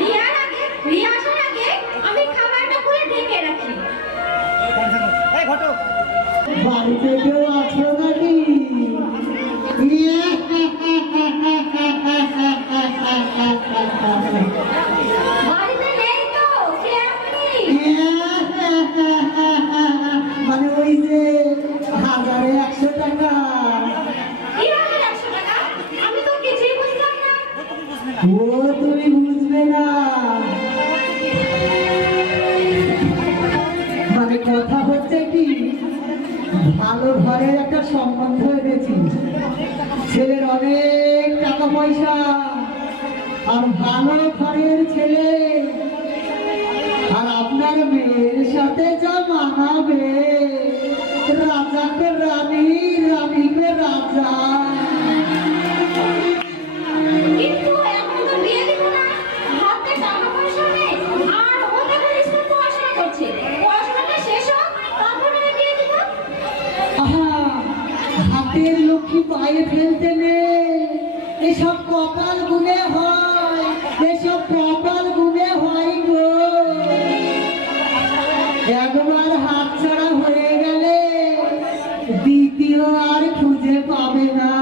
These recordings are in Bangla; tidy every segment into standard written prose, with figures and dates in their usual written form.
রিয়ার আগে রিয়া আসার আগে আমি খাবারটা খুলে ঢেকে রাখি। এই ঘটক, বাড়িতে কেউ আছো নাকি? বাড়িতে নেই তো, কে আপনি? মানে ওই যে 1000-100 টাকা। কিভাবে 100 টাকা? আমি তো কিছুই বুঝলাম না। ও তুমি বুঝবে না, মানে কথা হচ্ছে কি, ভালো ঘরের একটা সম্বন্ধ এনেছি। ছেলের অনেক টাকা পয়সা, আর ভালো ঘরের ছেলে, আর আপনার মেয়ের সাথে যা মানাবে, রাজাকে রানী, রানীকে রাজা। কিন্তু এখন তো বিয়ে দিব না, হাতে টাকা পয়সা নেই, আর ও দেখো স্কুল পড়াশোনা করছে। পড়াশোনাটা শেষ হোক, তারপর আমি বিয়ে দিব। আহা, হাতের লক্ষ্মী পায়ে ফেলতে নেই, এসব কপাল গুনে হয়, এসব কপাল গুনে হয় গো। একবার হাতছাড়া হয়ে গেলে দ্বিতীয় আর খুঁজে পাবে না।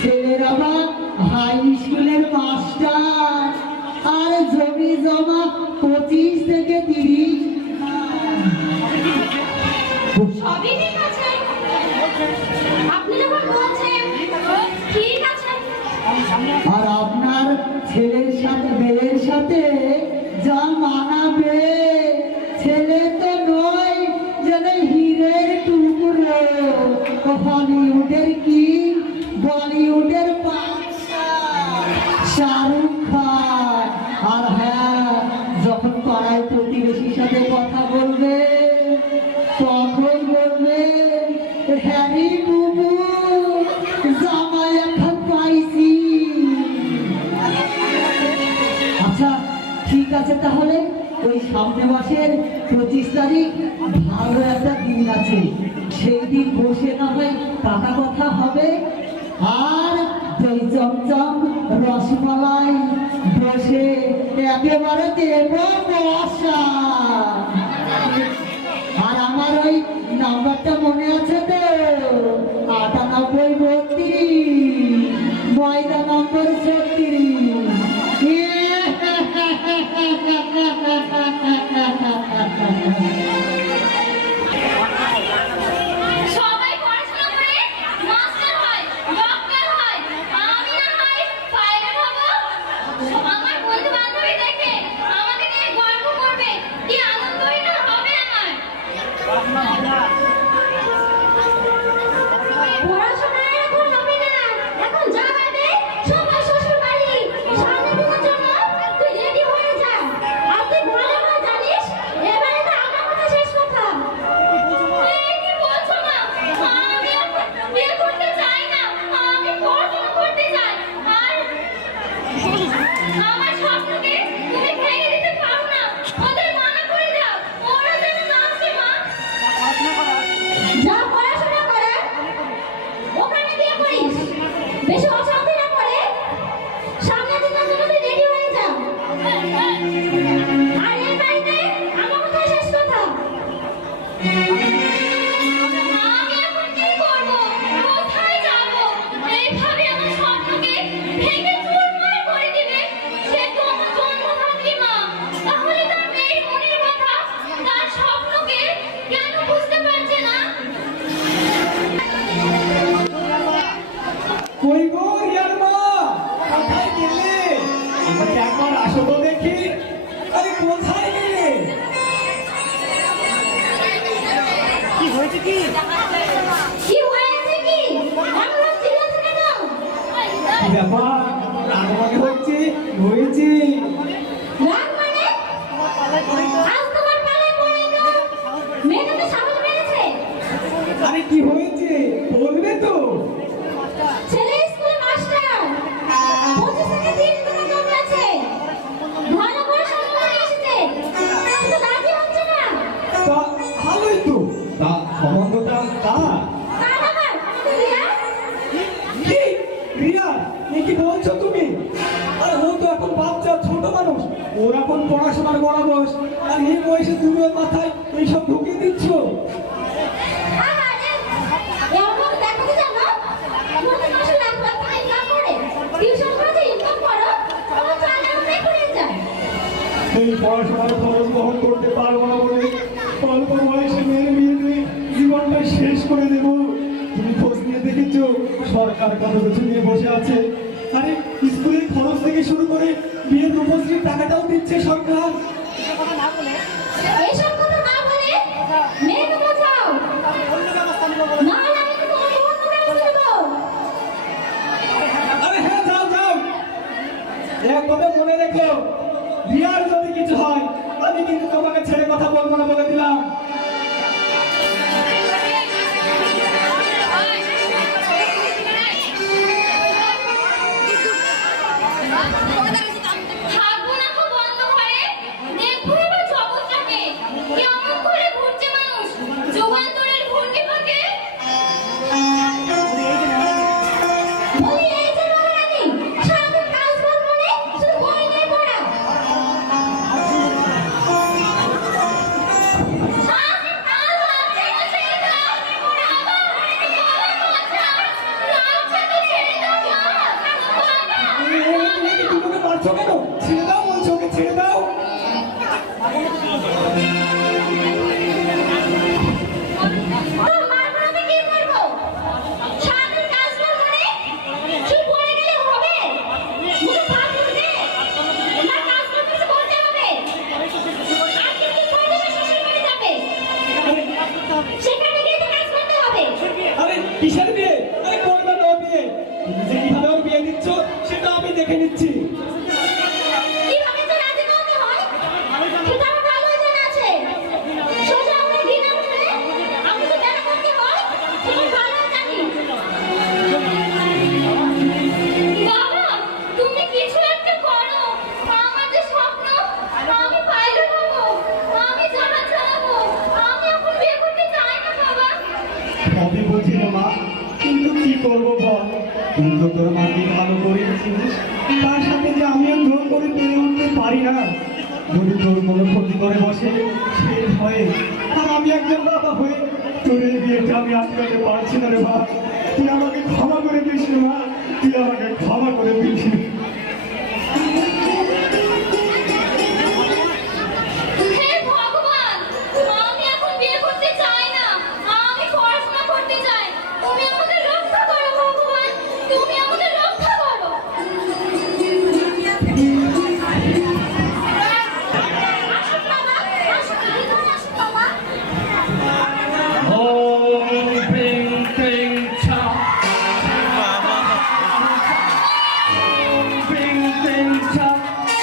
ছেলের আবার হাই স্কুলের মাস্টার, আর জমি জমা 25 থেকে 30। সবই ঠিক আছে, আপনি যখন বলছেন ঠিক আছে। আর আপনার ছেলের সাথে মেয়ের সাথে যা মানাবে, ছেলে তো নয় যেন হীরের টুকরো, হলিউডের কি বলিউডের বাদশা শাহরুখ খান। আর হ্যাঁ, যখন পাড়ায় প্রতিবেশীর সাথে কথা বলবে, তখন বলবে, হ্যারি বুবু জামাই এখন পাইছি। আচ্ছা ঠিক আছে, তাহলে ওই সামনে মাসের 25 তারিখ ভালো একটা দিন আছে, সেই দিন বসে না হয় টাকা কথা হবে, আর দই চমচম রসমালাই বসে একেবারে দেব বসা। আর আমার ওই নাম্বারটা মনে আছে তো, 9832 ময়দা নম্বর 36। সবাই পড়াশোনা করে মাস্টার হয়, ডক্টর হয়, আমি না হয় পাইলট হব। আমার বন্ধু বান্ধবী দেখে আমাকে নিয়ে গর্ব করবে, কি আনন্দই না হবে আমার। পড়াশোনা এখন হবে না, এখন যা পারবে সবাই শ্বশুর বাড়ি। সামনের দিনের জন্য তুই রেডি হয়ে যা। আর তুই ভালো করে জানিস, এবারে তো আমার কথা শেষ কথা। এই কি বলছো মা? আমি এখন বিয়ে করতে চাই না, আমি পড়াশোনা করতে চাই। আর আমার স্বপ্নকে তুমি ভেঙে দিতে পারো না, ওদের মানা করে দাও, ওরা যেন না আসে। মা, যা পড়াশোনা করার ওখানে গিয়ে করিস, বেশি অশান্তি না করে সামনের দিনের জন্য তুই রেডি হয়ে যা। আর এই বাড়িতে আমার কথা শেষ কথা। আমি এখন কি করব, কোথায় যাব? এইভাবে আমার স্বপ্নকে ভেঙে চুরমার করে দিবে, সে তো আমার জন্মদাত্রী মা। তাহলে তার মেয়ের মনের কথা, তার স্বপ্নকে কেন বুঝতে পারছে না? কই গো রিয়ার মা, কোথায় গেলে? আমাকে একবার আসো তো দেখি। আরে কোথায় গেলে? কি হয়েছে কি? কি হয়েছে কি? এমন চিল্লাচ্ছ কেন? কি ব্যাপার? রাগবাগে হচ্ছে, হয়েছে? রাগ মানে? আজ তোমার পালায় পড়ে গেল, মেয়েটা তো সাহস পেয়েছে। আরে কি হয়েছে বলবে তো? ছেলে স্কুলে মাস্টার, 25 থেকে 30 টাকা জমি আছে, ভালো করে সম্মান এসেছে, কিন্তু রাজি হচ্ছে না। তা ভালোই তো, তা সম্বন্ধটা কার? কার আবার? আমাদের রিয়া। কি রিয়া, এ কি বলছো তুমি? আরে ও তো এখন বাচ্চা ছোট মানুষ, ওর এখন পড়াশোনার বড় বয়স, আর এই বয়সে তুমি ওর মাথায় এইসব ঢুকিয়ে দিচ্ছ। আরে এমন দেখো জানো প্রতি মাসে লাখ লাখ টাকা ইনকাম করে টিউশন করে যে ইনকাম করো তোমার চাইলে আমরা করে যায়। এই পড়াশোনার খরচ বহন করতে পারবো না বলে অল্প বয়সে মেয়ের বিয়ে দিয়ে জীবনটা শেষ করে দেবো। তুমি খোঁজ নিয়ে দেখেছো সরকার কত কিছু নিয়ে বসে আছে। আরে স্কুলের খরচ থেকে শুরু করে বিয়ের রূপশ্রীর টাকাটাও দিচ্ছে সরকার। এইসব কথা না বলে মেয়েকে বোঝাও, না হলে আমি তো তোমার বোন করে দেবো। আরে হ্যাঁ, যাও যাও, এক কথা মনে রেখো, বিয়ার যদি কিছু হয় আমি কিন্তু তোমাকে ছেড়ে কথা বলবো না বলে দিলাম। থাকবো না খুব বন্ধ করে দেখবো এবার জগৎটাকে কেমন করে ঘুরছে মানুষ যুগান্তরের ঘূর্ণি পাকে। বলি এই যে মহারানী সারাদিন কাজ বাজ মানে শুধু বই নিয়ে পড়া। তুমি কি দুটোকে মারছো কেন? ছেড়ে দাও বলছো, ওকে ছেড়ে দাও। আরে কিসের বিয়ে? আরে করবে না ও বিয়ে। তুমি যে কিভাবে ওর বিয়ে দিচ্ছ সেটা আমি দেখে নিচ্ছি। আমি বুঝি না মা, কিন্তু কি করবো বল? তুই তো তোর মাকে ভালো করেছিস, তার সাথে যে আমিও জোর করে পেরে উঠতে পারি না। যদি তোর কোনো ক্ষতি করে বসে সেই ভয়ে, আর আমি একজন বাবা হয়ে তোর এই বিয়েটা আমি আটকাতে পারছি না রে মা। তুই আমাকে ক্ষমা করে দিস রে মা, তুই আমাকে ক্ষমা করে দিস। হে ভগবান, আমি এখন বিয়ে করতে চাই না, আমি পড়াশোনা করতে চাই। তুমি আমাকে রক্ষা করো ভগবান, তুমি আমাকে রক্ষা করো। আসুন বাবা, আসুন, ভিতরে আসুন বাবা। ওম প্রিং প্রিং ছা, ওম প্রিং প্রিং ছা,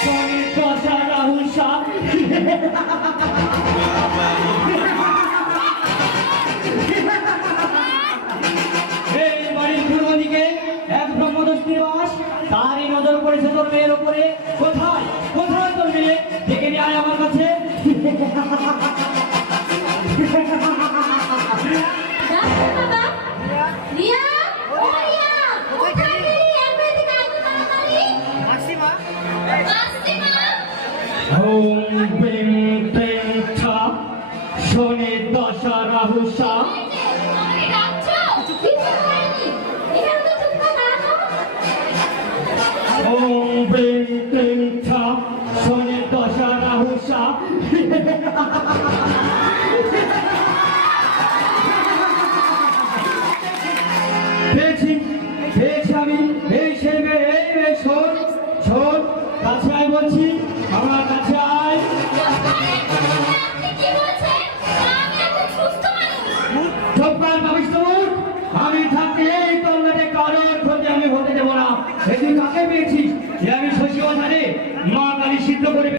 শনি দশা রাহু সা। এই বাড়ির পূর্ব দিকে এক ব্রহ্মদস্তির বাস, তারই নজর পড়েছে তোর মেয়ের উপরে। কোথায় কোথায় তোর মেয়ে? ডেকে নিয়ে আয় আমার কাছে। ডাক্তার বাবা, রিয়া, ও রিয়া, কোথায় গেলি? একবার এদিকে আয় তো তাড়াতাড়ি। আসছি মা। ওম প্রিং প্রিং ছা, শনি দশা রাহু সা। এই যে, আমাকে ডাকছো? কিছু হয়নি। এখানে তো চুপচাপ দাঁড়ানো। ওম প্রিং প্রিং ছা, শনি দশা রাহু সা। পেয়েছি পেয়েছি আমি, এই সেই মেয়ে, এই মেয়ে, শোন শোন, কাছে আয় বলছি।